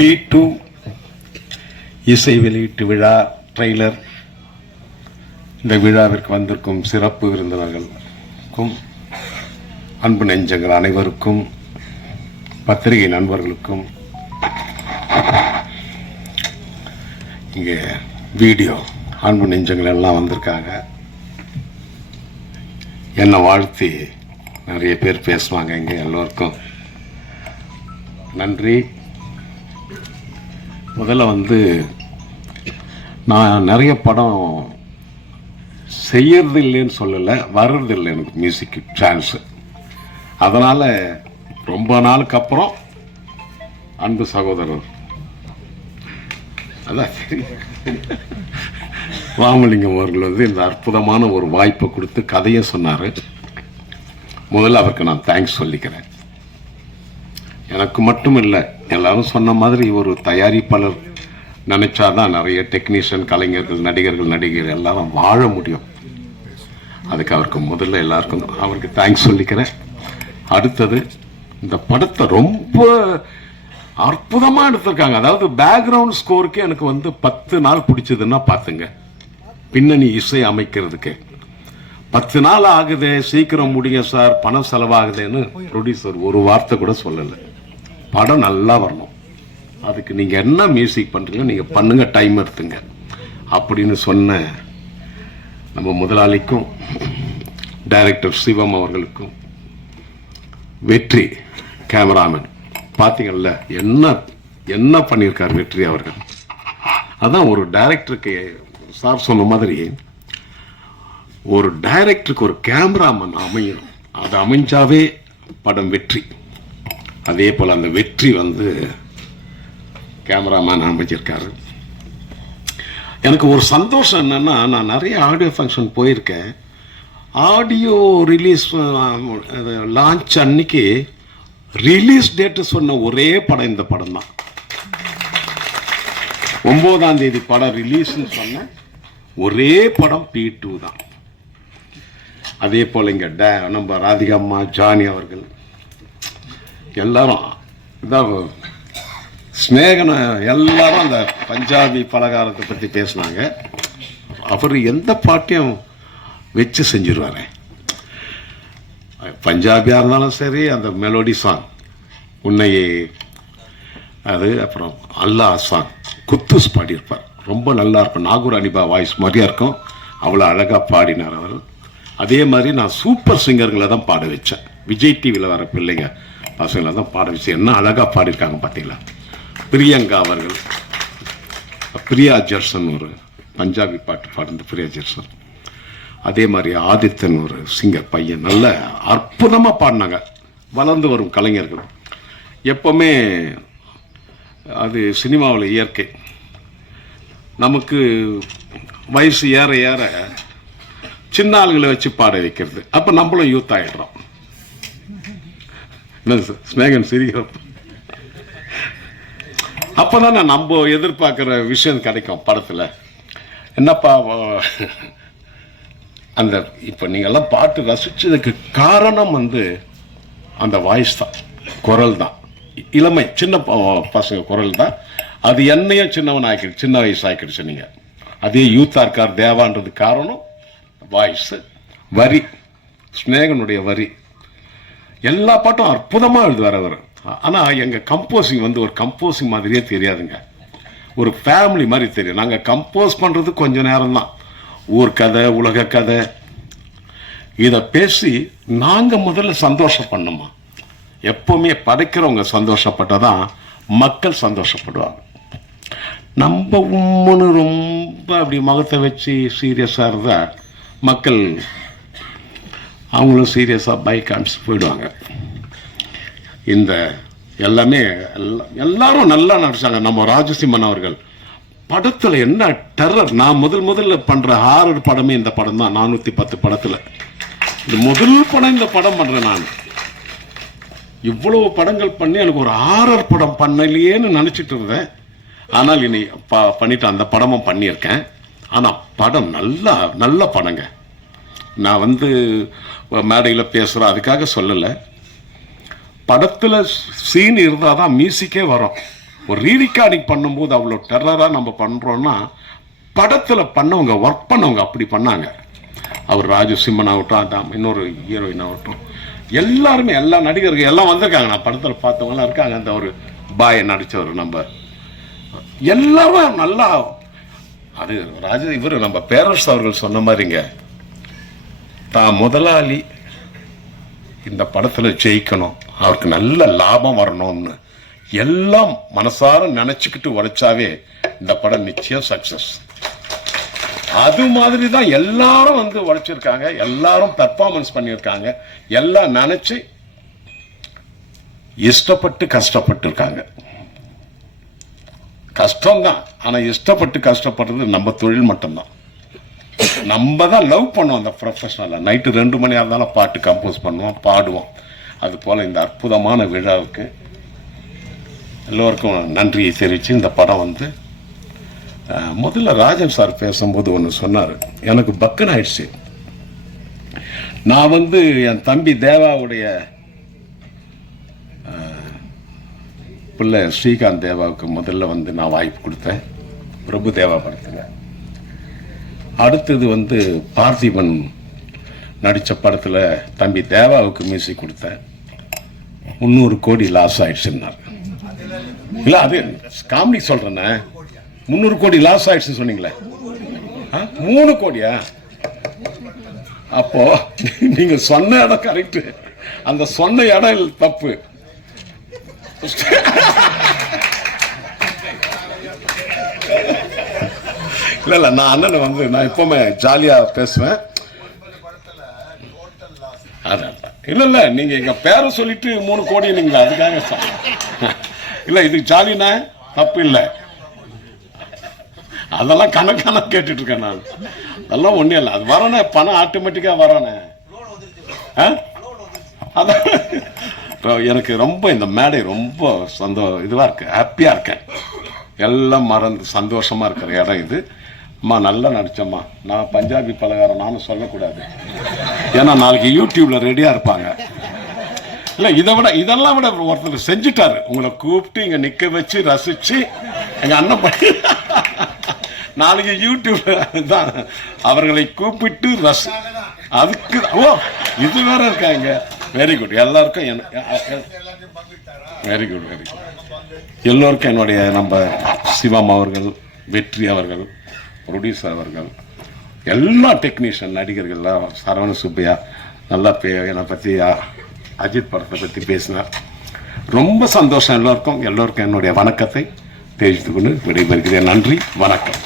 P2 இசை வெளியீட்டு விழா ட்ரெய்லர். இந்த விழாவிற்கு வந்திருக்கும் சிறப்பு விருந்தினர்களுக்கும், அன்பு நெஞ்சங்கள் அனைவருக்கும், பத்திரிகை நண்பர்களுக்கும், இங்கே வீடியோ அன்பு நெஞ்சங்கள் எல்லாம் வந்திருக்காங்க. என்னை வாழ்த்தி நிறைய பேர் பேசுவாங்க. இங்கே எல்லோருக்கும் நன்றி. முதல்ல நான் நிறைய படம் செய்யறது இல்லைன்னு சொல்லலை, வர்றதில்லை எனக்கு மியூசிக் சான்ஸு. அதனால் ரொம்ப நாளுக்கு அப்புறம் அன்பு சகோதரர் அதான் ராமலிங்கம் அவர்கள் இந்த அற்புதமான ஒரு வாய்ப்பை கொடுத்து கதையை சொன்னார். முதல்ல அவருக்கு நான் தேங்க்ஸ் சொல்லிக்கிறேன். எனக்கு மட்டும் இல்லை, எல்லாரும் சொன்ன மாதிரி ஒரு தயாரிப்பாளர் நினைச்சாதான் நிறைய டெக்னீஷியன், கலைஞர்கள், நடிகர்கள், நடிகர் எல்லாரும் வாழ முடியும். அதுக்கு அவருக்கு முதல்ல எல்லாருக்கும் அவருக்கு தேங்க்ஸ் சொல்லிக்கிறேன். அடுத்தது, இந்த படத்தை ரொம்ப அற்புதமாக எடுத்திருக்காங்க. அதாவது பேக்ரவுண்ட் ஸ்கோருக்கு எனக்கு 10 நாள் பிடிச்சதுன்னா பார்த்துங்க. பின்னணி இசை அமைக்கிறதுக்கு 10 நாள் ஆகுது, சீக்கிரம் முடிங்க சார், பணம் செலவாகுதுன்னு ப்ரொடியூசர் ஒரு வார்த்தை கூட சொல்லலை. படம் நல்லா வரணும், அதுக்கு நீங்கள் என்ன மியூசிக் பண்ணுறீங்க நீங்கள் பண்ணுங்க, டைம் எடுத்துங்க அப்படின்னு சொன்ன நம்ம முதலாளிக்கும், டைரக்டர் சிவம் அவர்களுக்கும், வெற்றி கேமராமேன் பார்த்தீங்கல்ல என்ன என்ன பண்ணியிருக்கார் வெற்றி அவர்கள். அதான் ஒரு டைரக்டருக்கு சார் சொன்ன மாதிரி ஒரு டைரக்டருக்கு ஒரு கேமராமேன் அமையணும். அது அமைஞ்சாவே படம் வெற்றி. அதே போல் அந்த வெற்றி கேமராமேன் அமைச்சிருக்காரு. எனக்கு ஒரு சந்தோஷம் என்னன்னா, நான் நிறைய ஆடியோ ஃபங்க்ஷன் போயிருக்கேன். ஆடியோ ரிலீஸ் லான்ச் அன்னைக்கு ரிலீஸ் டேட்டு சொன்ன ஒரே படம் இந்த படம் தான். 9ஆம் தேதி படம் ரிலீஸ்ன்னு சொன்ன ஒரே படம் P2 தான். அதே போல் இங்கே நம்ம ராதிகா அம்மா, ஜானி அவர்கள் எல்லாரும் இதான் ஸ்நேகன எல்லாரும் அந்த பஞ்சாபி பலகாரத்தை பற்றி பேசினாங்க. அவர் எந்த பாட்டையும் வச்சு செஞ்சிருவாரு. பஞ்சாபியாக இருந்தாலும் சரி, அந்த மெலோடி சாங் உன்னையே அது, அப்புறம் அல்லா சாங் குத்துஸ் பாடியிருப்பார். ரொம்ப நல்லா இருக்கும். நாகூர் அனிபா வாய்ஸ் மாதிரியா இருக்கும். அவ்வளோ அழகாக பாடினார் அவர். அதே மாதிரி நான் சூப்பர் சிங்கர்களை தான் பாட வச்சேன். விஜய் டிவியில் வர பிள்ளைங்க பசங்களை தான் பாட வச்சேன். என்ன அழகாக பாடியிருக்காங்க பார்த்தீங்களா. பிரியங்கா அவர்கள், பிரியா ஜெர்சன் ஒரு பஞ்சாபி பாட்டு பாடுந்த பிரியா ஜெர்சன். அதே மாதிரி ஆதித்தன் ஒரு சிங்கர் பையன் நல்ல அற்புதமாக பாடினாங்க. வளர்ந்து வரும் கலைஞர்கள் எப்பவுமே அது சினிமாவில் இயற்கை. நமக்கு வயசு ஏற ஏற சின்ன ஆளுங்களை வச்சு பாட வைக்கிறது. அப்போ நம்மளும் யூத் ஆகிடுறோம். என்ன ஸ்நேகன் சிரிக்கிறோம். அப்போ தானே நம்ம எதிர்பார்க்குற விஷயம் கிடைக்கும் படத்தில். என்னப்பா அந்த இப்போ நீங்கள்லாம் பாட்டு ரசித்ததுக்கு காரணம் அந்த வாய்ஸ் தான், குரல் தான். இளமை சின்ன பசங்க குரல் தான். அது என்னையும் சின்னவன் ஆக்கிடுச்சு, சின்ன வயசு ஆக்கிடுச்சு. நீங்கள் அதே யூத்தாக இருக்கார் தேவான்றது காரணம் வாய்ஸு, வரி, ஸ்நேகனுடைய வரி. எல்லா பாட்டும் அற்புதமாக எழுதுவார் அவர். ஆனால் எங்கள் கம்போசிங் ஒரு கம்போசிங் மாதிரியே தெரியாதுங்க. ஒரு ஃபேமிலி மாதிரி தெரியும். நாங்கள் கம்போஸ் பண்ணுறது கொஞ்சம் நேரம் தான். ஊர் கதை, உலக கதை, இதை பேசி நாங்கள் முதல்ல சந்தோஷம் பண்ணோமா. எப்போவுமே படைக்கிறவங்க சந்தோஷப்பட்டாதான் மக்கள் சந்தோஷப்படுவாங்க. நம்ம உம்முன்னு ரொம்ப அப்படி முகத்தை வச்சு சீரியஸாக இருந்தால் மக்கள் அவங்களும் சீரியஸாக பை காமிச்சு போயிடுவாங்க. இந்த எல்லாமே எல்லாரும் நல்லா நடிச்சாங்க. நம்ம ராஜசிம்மன் அவர்கள் படத்தில் என்ன டெரர். நான் முதல்ல பண்ணுற ஹாரர் படமே இந்த படம் தான். 410 படத்தில் இது முதல் படம். இந்த படம் பண்ணுறேன் நான். இவ்வளவு படங்கள் பண்ணி எனக்கு ஒரு ஹாரர் படம் பண்ணலையேன்னு நினச்சிட்டு இருந்தேன். ஆனால் இனி பண்ணிட்டு அந்த படமும் பண்ணியிருக்கேன். ஆனால் படம் நல்ல படங்க. நான் மேடையில் பேசுகிறேன் அதுக்காக சொல்லலை. படத்தில் சீன் இருந்தால் தான் மியூசிக்கே வரும். ஒரு ரீரிகார்டிங் பண்ணும்போது அவ்வளோ டெரராக நம்ம பண்ணுறோன்னா படத்தில் பண்ணவங்க ஒர்க் பண்ணவங்க அப்படி பண்ணாங்க. அவர் ராஜு சிம்மன் ஆகட்டும், அதான் இன்னொரு ஹீரோயின் ஆகட்டும், எல்லாருமே எல்லா நடிகர்கள் எல்லாம் வந்திருக்காங்க. நான் படத்தில் பார்த்தவங்களாம் இருக்காங்க. அந்த ஒரு பாயை நடித்தவர் நம்ம எல்லாரும் நல்லா. அது இவர் நம்ம பேரரசு அவர்கள் சொன்ன மாதிரிங்க, தான் முதலாளி இந்த படத்தில் ஜெயிக்கணும், அவருக்கு நல்ல லாபம் வரணும்னு எல்லாம் மனசார நினைச்சுக்கிட்டு உழைச்சாவே இந்த படம் நிச்சயம் சக்சஸ். அது மாதிரி தான் எல்லாரும் வந்து உழைச்சிருக்காங்க, எல்லாரும் பெர்ஃபார்மன்ஸ் பண்ணியிருக்காங்க, எல்லாம் நினைச்சு இஷ்டப்பட்டு கஷ்டப்பட்டு இருக்காங்க. கஷ்டம்தான், ஆனால் இஷ்டப்பட்டு கஷ்டப்படுறது நம்ம தொழில் மட்டும்தான். நம்ம தான் லவ் பண்ணுவோம் அந்த ப்ரொஃபஷனலில். நைட்டு 2 மணியாக இருந்தாலும் பாட்டு கம்போஸ் பண்ணுவோம், பாடுவோம். அது போல் இந்த அற்புதமான விழாவுக்கு எல்லோருக்கும் நன்றியை தெரிவித்து இந்த படம் வந்து முதல்ல ராஜன் சார் பேசும்போது ஒன்று சொன்னார், எனக்கு பக்குன்னு ஆயிடுச்சு. நான் வந்து என் தம்பி தேவாவுடைய பிள்ளை ஸ்ரீகாந்த் தேவாவுக்கு முதல்ல வந்து நான் வாய்ப்பு கொடுத்தேன், பிரபு தேவா படத்தில். அடுத்தது வந்து பார்த்திபன் நடித்த படத்தில் தம்பி தேவாவுக்கு மியூசிக் கொடுத்தேன். 300 கோடி லாஸ் ஆயிடுச்சுன்னார். இல்லை அது காமெடி சொல்கிறேண்ணே, 300 கோடி லாஸ் ஆயிடுச்சுன்னு சொன்னீங்களே, 3 கோடியா? அப்போ நீங்க சொன்ன இடம் கரெக்டு, அந்த சொன்ன இடம் தப்பு. இல்ல நான் அண்ணனை வந்து நான் எப்பவுமே ஜாலியா பேசுவேன். இல்ல நீங்க எங்க பேரை சொல்லிட்டு 3 கோடி நீங்க அதுக்காக இல்ல இது ஜாலினா தப்பு இல்லை. அதெல்லாம் கணக்கான கேட்டுட்டு இருக்கேன் நான். அதெல்லாம் ஒன்றும் இல்லை, அது வரனே பணம் ஆட்டோமேட்டிக்கா வரனே. அதான் எனக்கு ரொம்ப இந்த மேடை ரொம்ப இதுவா இருக்கு, ஹாப்பியா இருக்கேன். எல்லாம் மறந்து சந்தோஷமா இருக்கிற இடம் இது. அம்மா நல்லா நடிச்சம்மா. நான் பஞ்சாபி பலகாரம் நானும் சொல்லக்கூடாது, ஏன்னா நாளைக்கு யூடியூப்ல ரெடியா இருப்பாங்க. இல்லை இதெல்லாம் விட ஒருத்தர் செஞ்சுட்டாரு, உங்களை கூப்பிட்டு இங்க நிக்க வச்சு ரசிச்சு எங்க அண்ணன் பண்ணி நாளைக்கு யூடியூப்ல தான் அவர்களை கூப்பிட்டு அதுக்கு இது வேற இருக்காங்க. வெரி குட், எல்லாருக்கும் வெரி குட் வெரி குட். எல்லோருக்கும் என்னுடைய நம்ம சிவம் அவர்கள், வெற்றி அவர்கள், ப்ரொடியூசர் அவர்கள், எல்லா டெக்னீஷியன் நடிகர்கள்லாம், சரவண சுப்பையா நல்லா என்னை பற்றி அஜித் படத்தை பற்றி பேசினார். ரொம்ப சந்தோஷம். எல்லோருக்கும் என்னுடைய வணக்கத்தை தெரிவித்துக் கொண்டு விடைபெறுகிறேன். நன்றி, வணக்கம்.